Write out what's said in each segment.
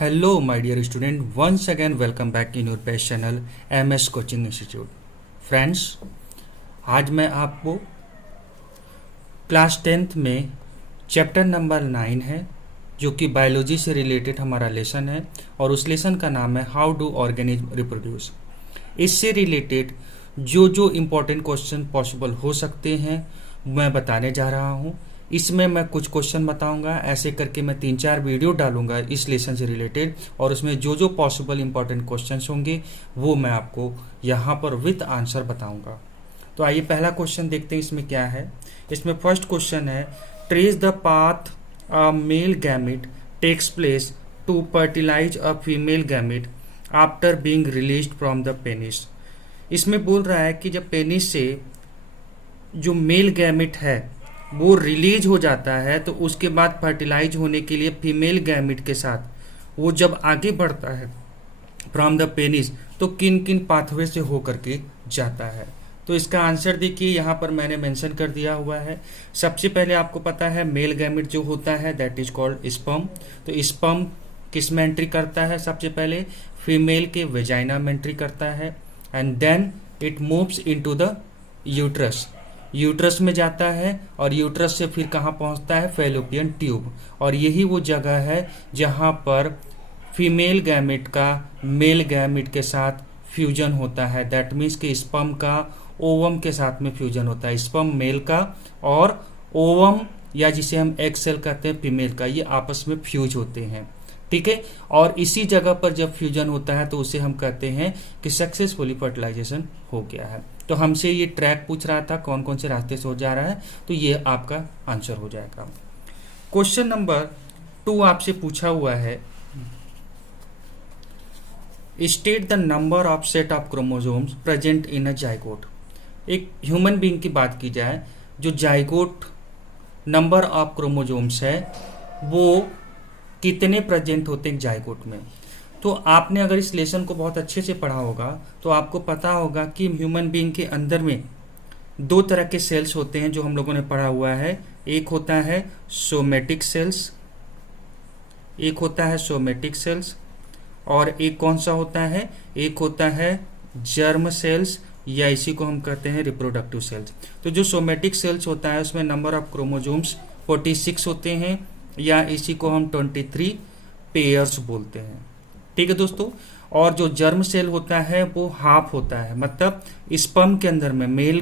Hello, my dear student. Once again, welcome back in your best channel MS Coaching Institute. Friends, आज मैं आपको class 10th में chapter number 9 है जो कि बायोलॉजी से रिलेटेड हमारा लेसन है और उस लेसन का नाम है हाउ डू ऑर्गेनिज्म रिप्रोड्यूस। इससे रिलेटेड जो इम्पोर्टेंट क्वेश्चन पॉसिबल हो सकते हैं मैं बताने जा रहा हूँ। इसमें मैं कुछ क्वेश्चन बताऊंगा, ऐसे करके मैं 3-4 वीडियो डालूंगा इस लेसन से रिलेटेड और उसमें जो पॉसिबल इंपॉर्टेंट क्वेश्चंस होंगे वो मैं आपको यहाँ पर विथ आंसर बताऊंगा। तो आइए पहला क्वेश्चन देखते हैं इसमें क्या है। इसमें फर्स्ट क्वेश्चन है trace the path a male gamete takes place to fertilize a female gamete after being released from the penis. इसमें बोल रहा है कि जब पेनिस से जो मेल गैमेट है वो रिलीज हो जाता है तो उसके बाद फर्टिलाइज होने के लिए फीमेल गैमेट के साथ वो जब आगे बढ़ता है फ्रॉम द पेनिस तो किन किन पाथवे से होकर के जाता है। तो इसका आंसर देखिए यहाँ पर मैंने मेंशन कर दिया हुआ है। सबसे पहले आपको पता है मेल गैमेट जो होता है दैट इज कॉल्ड स्पर्म। तो स्पर्म किस में एंट्री करता है? सबसे पहले फीमेल के वेजाइना में एंट्री करता है and then it moves into the uterus. Uterus में जाता है और यूट्रस से फिर कहाँ पहुँचता है? Fallopian tube. और यही वो जगह है जहाँ पर फीमेल गैमेट का मेल गैमेट के साथ फ्यूजन होता है। दैट मीन्स कि स्पर्म का ओवम के साथ में फ्यूजन होता है। स्पर्म मेल का और ओवम या जिसे हम एग सेल कहते हैं फीमेल का, ये आपस में फ्यूज होते हैं। ठीक है, और इसी जगह पर जब फ्यूजन होता है तो उसे हम कहते हैं कि सक्सेसफुली फर्टिलाइजेशन हो गया है। तो हमसे ये ट्रैक पूछ रहा था कौन कौन से रास्ते से हो जा रहा है, तो ये आपका आंसर हो जाएगा। क्वेश्चन नंबर 2 आपसे पूछा हुआ है state the number of set of chromosomes present in a zygote. एक ह्यूमन बीइंग की बात की जाए, जो जाइगोट नंबर ऑफ क्रोमोसोम्स है वो कितने प्रेजेंट होते हैं जाइगोट में। तो आपने अगर इस लेसन को बहुत अच्छे से पढ़ा होगा तो आपको पता होगा कि ह्यूमन बीइंग के अंदर में 2 तरह के सेल्स होते हैं जो हम लोगों ने पढ़ा हुआ है। एक होता है सोमेटिक सेल्स, और एक कौन सा होता है? एक होता है जर्म सेल्स या इसी को हम कहते हैं रिप्रोडक्टिव सेल्स। तो जो सोमेटिक सेल्स होता है उसमें नंबर ऑफ क्रोमोसोम्स 46 होते हैं या इसी को हम 23 पेयर्स बोलते हैं। ठीक है दोस्तों, और जो जर्म सेल होता है वो हाफ होता है, मतलब स्पर्म के अंदर में मेल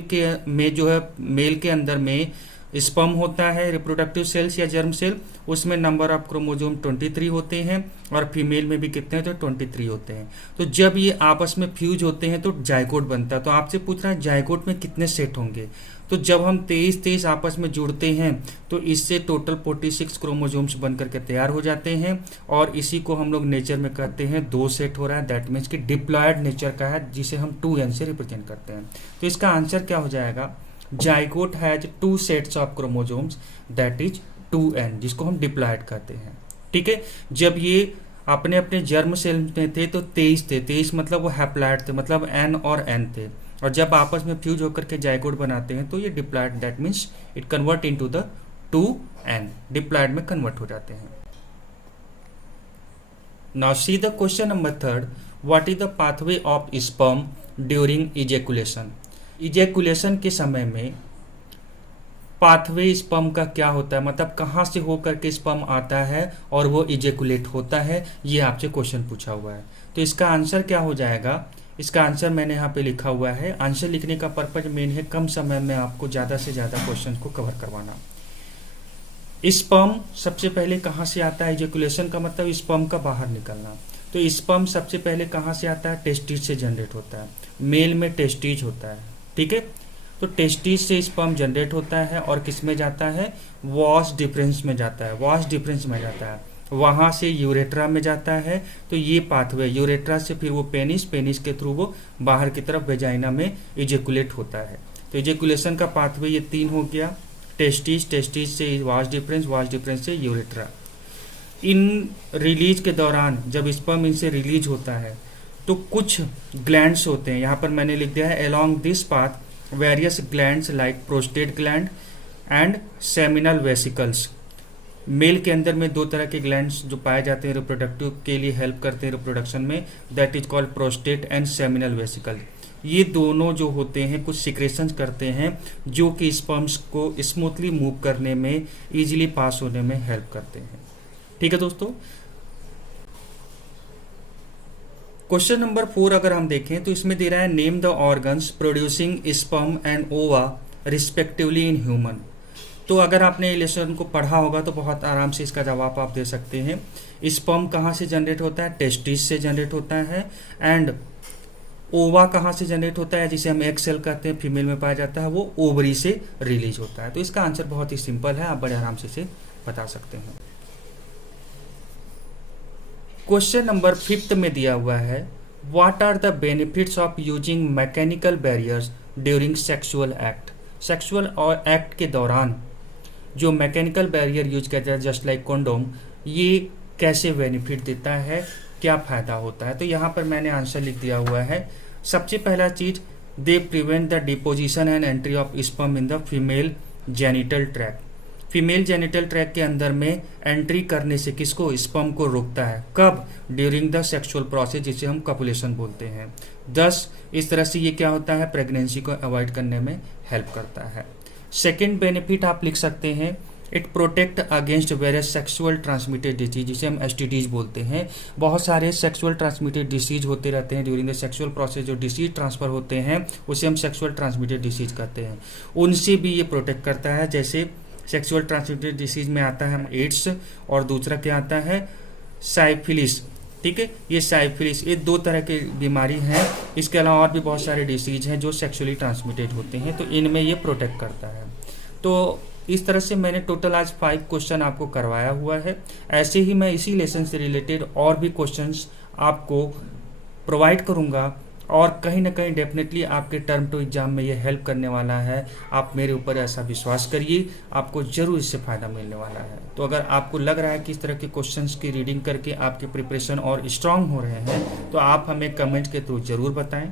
के अंदर में स्पर्म होता है रिप्रोडक्टिव सेल्स या जर्म सेल, उसमें नंबर ऑफ क्रोमोसोम 23 होते हैं और फीमेल में भी कितने तो 23 होते हैं। तो जब ये आपस में फ्यूज होते हैं तो जाइगोट बनता है। तो आपसे पूछ रहा है जाइगोट में कितने सेट होंगे। तो जब हम 23 आपस में जुड़ते हैं तो इससे टोटल 46 क्रोमोसोम्स बन करके तैयार हो जाते हैं और इसी को हम लोग नेचर में कहते हैं 2 सेट हो रहा है। दैट मीन्स कि डिप्लॉयड नेचर का है जिसे हम 2n से रिप्रेजेंट करते हैं। तो इसका आंसर क्या हो जाएगा? Zygote has 2 sets of chromosomes that is 2n, जिसको हम डिप्लॉयड कहते हैं। ठीक है, जब ये अपने अपने जर्म सेल में थे तो 23 थे, 23 मतलब वो हैप्लॉयड थे, मतलब n और n थे, और जब आपस में फ्यूज होकर के जाइगोट बनाते हैं तो ये diploid, that means it convert into the 2n, diploid में कन्वर्ट हो जाते हैं। Now see the question number 3, what is the pathway of sperm during ejaculation. Ejaculation के समय में पाथवे स्पर्म का क्या होता है, मतलब कहाँ से होकर के स्पर्म आता है और वो इजैकुलेट होता है, ये आपसे क्वेश्चन पूछा हुआ है। तो इसका आंसर क्या हो जाएगा? इसका आंसर मैंने यहाँ पे लिखा हुआ है। आंसर लिखने का पर्पज मेन है कम समय में आपको ज़्यादा से ज़्यादा क्वेश्चन को कवर करवाना। स्पर्म सबसे पहले कहाँ से आता है? इजैकुलेशन का मतलब स्पर्म का बाहर निकलना। तो स्पर्म सबसे पहले कहाँ से आता है? टेस्टिस से जनरेट होता है। मेल में टेस्टिस होता है। ठीक है, तो टेस्टिस से स्पर्म जनरेट होता है और किस में जाता है? वॉश डिफरेंस में जाता है। वहाँ से यूरेट्रा में जाता है। तो ये पाथवे यूरेट्रा से फिर वो पेनिस के थ्रू वो बाहर की तरफ वेजाइना में इजैकुलेट होता है। तो इजैकुलेशन का पाथवे ये 3 हो गया, टेस्टिस से वॉश डिफरेंस से यूरेट्रा। इन रिलीज के दौरान जब स्पर्म इनसे रिलीज होता है तो कुछ ग्लैंड्स होते हैं, यहाँ पर मैंने लिख दिया है along this path various glands like prostate gland and seminal vesicles male के अंदर में 2 तरह के ग्लैंड्स जो पाए जाते हैं रिप्रोडक्टिव के लिए हेल्प करते हैं रिप्रोडक्शन में, that is called prostate and seminal vesicle. ये दोनों जो होते हैं कुछ सिक्रेशंस करते हैं जो कि स्पर्म्स को स्मूथली मूव करने में, इजीली पास होने में हेल्प करते हैं। ठीक है दोस्तों, क्वेश्चन नंबर 4 अगर हम देखें तो इसमें दे रहा है name the organs producing sperm and ओवा रिस्पेक्टिवली इन ह्यूमन। तो अगर आपने लेसन को पढ़ा होगा तो बहुत आराम से इसका जवाब आप दे सकते हैं। स्पर्म कहाँ से जनरेट होता है? टेस्टिस से जनरेट होता है। एंड ओवा कहाँ से जनरेट होता है, जिसे हम एग सेल कहते हैं, फीमेल में पाया जाता है, वो ओवरी से रिलीज होता है। तो इसका आंसर बहुत ही सिंपल है, आप बड़े आराम से इसे बता सकते हैं। क्वेश्चन नंबर 5 में दिया हुआ है what are the benefits of using mechanical barriers during sexual act. Sexual और एक्ट के दौरान जो मैकेनिकल बैरियर यूज किया जाता है जस्ट लाइक कॉन्डोम, ये कैसे बेनिफिट देता है, क्या फ़ायदा होता है। तो यहाँ पर मैंने आंसर लिख दिया हुआ है। सबसे पहला चीज़, they prevent the deposition and entry of sperm in the female genital tract. Female genital tract के अंदर में एंट्री करने से किसको, स्पर्म को रोकता है। कब? ड्यूरिंग द सेक्सुअल प्रोसेस, जिसे हम कपुलेशन बोलते हैं। 10 इस तरह से ये क्या होता है, प्रेगनेंसी को अवॉइड करने में हेल्प करता है। सेकेंड बेनिफिट आप लिख सकते हैं, it protect against various sexual transmitted disease, जिसे हम STDs बोलते हैं। बहुत सारे सेक्सुअल ट्रांसमिटेड डिसीज होते रहते हैं ड्यूरिंग द सेक्सुअल प्रोसेस। जो डिसीज ट्रांसफर होते हैं उसे हम सेक्सुअल ट्रांसमिटेड डिसीज कहते हैं, उनसे भी ये प्रोटेक्ट करता है। जैसे सेक्सुअल ट्रांसमिटेड डिसीज में आता है एड्स, और दूसरा क्या आता है, साइफिलिस। ठीक है, ये साइफिलिस, ये 2 तरह की बीमारी हैं। इसके अलावा और भी बहुत सारे डिसीज हैं जो सेक्सुअली ट्रांसमिटेड होते हैं, तो इनमें ये प्रोटेक्ट करता है। तो इस तरह से मैंने टोटल आज 5 क्वेश्चन आपको करवाया हुआ है। ऐसे ही मैं इसी लेसन से रिलेटेड और भी क्वेश्चंस आपको प्रोवाइड करूंगा, और कहीं ना कहीं डेफिनेटली आपके टर्म टू एग्जाम में ये हेल्प करने वाला है। आप मेरे ऊपर ऐसा विश्वास करिए, आपको जरूर इससे फ़ायदा मिलने वाला है। तो अगर आपको लग रहा है कि इस तरह के क्वेश्चंस की रीडिंग करके आपके प्रिपरेशन और स्ट्रांग हो रहे हैं, तो आप हमें कमेंट के थ्रू ज़रूर बताएं।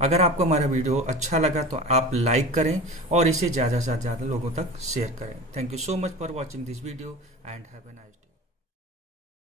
अगर आपको हमारा वीडियो अच्छा लगा तो आप लाइक करें और इसे ज़्यादा से ज़्यादा लोगों तक शेयर करें। Thank you so much for watching this video and have a nice day.